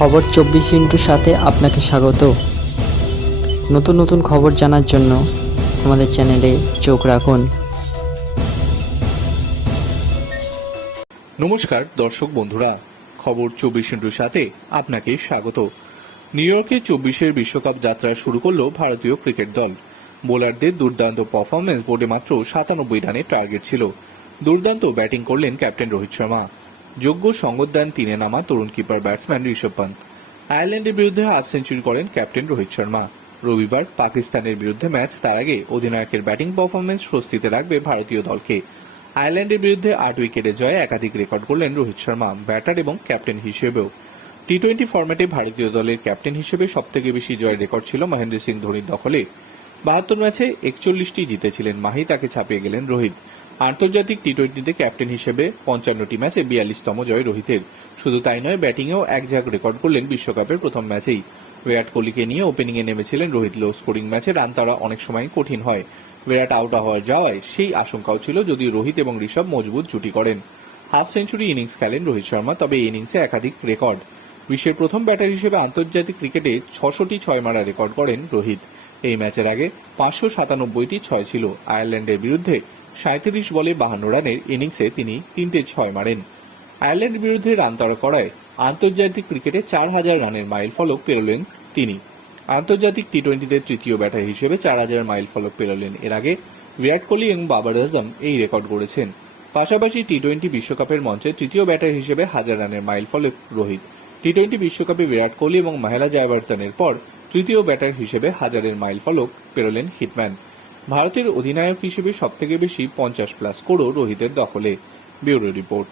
খবর চব্বিশ ইন্টুর সাথে আপনাকে স্বাগত। নতুন নতুন খবর জানার জন্য আমাদের চ্যানেলে চোখ রাখুন। নমস্কার, দর্শক বন্ধুরা। খবর চব্বিশ ইন্টুর সাথে আপনাকে স্বাগত। নিউ ইয়র্কে চব্বিশের বিশ্বকাপ যাত্রা শুরু করল ভারতীয় ক্রিকেট দল। বোলারদের দুর্দান্ত পারফরমেন্স বোর্ডে মাত্র সাতানব্বই রানের টার্গেট ছিল। দুর্দান্ত ব্যাটিং করলেন ক্যাপ্টেন রোহিত শর্মা। যোগ্য সঙ্গত দেন তিনে নামা তরুণ কিপার ব্যাটসম্যান ঋষভ পান্ত আয়ারল্যান্ডের বিরুদ্ধে হাফ সেঞ্চুরি করেন ক্যাপ্টেন রোহিত শর্মা। রবিবার পাকিস্তানের বিরুদ্ধে ম্যাচ তার আগে অধিনায়কের ব্যাটিং পারফরমেন্স স্বস্তিতে রাখবে ভারতীয় দলকে। আয়ারল্যান্ডের বিরুদ্ধে আট উইকেটে জয়ে একাধিক রেকর্ড করলেন রোহিত শর্মা ব্যাটার এবং ক্যাপ্টেন হিসেবেও। টি টোয়েন্টি ফরম্যাটে ভারতীয় দলের ক্যাপ্টেন হিসেবে সবথেকে বেশি জয়ের রেকর্ড ছিল মহেন্দ্র সিং ধোনির দখলে। বাহাত্তর ম্যাচে একচল্লিশটি জিতেছিলেন মাহি, তাকে ছাপিয়ে গেলেন রোহিত। আন্তর্জাতিক টি টোয়েন্টিতে ক্যাপ্টেন হিসেবে পঞ্চান্নটি ম্যাচে বিয়াল্লিশতম জয় রোহিতের। শুধু তাই নয়, ব্যাটিংয়েও এক ঝাঁক রেকর্ড করলেন বিশ্বকাপের প্রথম ম্যাচেই। বিরাট কোহলিকে নিয়ে ওপেনিংয়ে নেমেছিলেন রোহিত। লো স্কোরিং ম্যাচে রান তারা অনেক সময় কঠিন হয়। বিরাট আউট হওয়ার যাওয়ায় সেই আশঙ্কাও ছিল যদি রোহিত এবং ঋষভ মজবুত জুটি করেন। হাফ সেঞ্চুরি ইনিংস খেলেন রোহিত শর্মা, তবে ইনিংসে একাধিক রেকর্ড। বিশ্বের প্রথম ব্যাটার হিসেবে আন্তর্জাতিক ক্রিকেটে ছশোটি ছয় মারা রেকর্ড করেন রোহিত। এই ম্যাচের আগে পাঁচশো সাতানব্বইটি ছয় ছিল। আয়ারল্যান্ডের বিরুদ্ধে সাঁত্রিশ বলে বাহান্ন রানের ইনিংসে তিনি তিনটে ছয় মারেন। আয়ারল্যান্ডের বিরুদ্ধে রান তাড়া করায় আন্তর্জাতিক ক্রিকেটে চার হাজার রানের মাইল ফলক পেরোলেন তিনি। আন্তর্জাতিক টি টোয়েন্টিতে তৃতীয় ব্যাটার হিসেবে চার হাজার মাইল ফলক পেরোলেন। এর আগে বিরাট কোহলি এবং বাবার আজম এই রেকর্ড গড়েছেন। পাশাপাশি টি টোয়েন্টি বিশ্বকাপের মঞ্চে তৃতীয় ব্যাটার হিসেবে হাজার রানের মাইল ফলক রোহিত। টি টোয়েন্টি বিশ্বকাপে বিরাট কোহলি এবং মহেলা জয়বর্ধনের পর তৃতীয় ব্যাটার হিসেবে হাজারের মাইল ফলক পেরোলেন হিটম্যান। ভারতের অধিনায়ক হিসেবে সবথেকে বেশি পঞ্চাশ প্লাস করো রোহিতের দখলে ব্যুরো রিপোর্ট।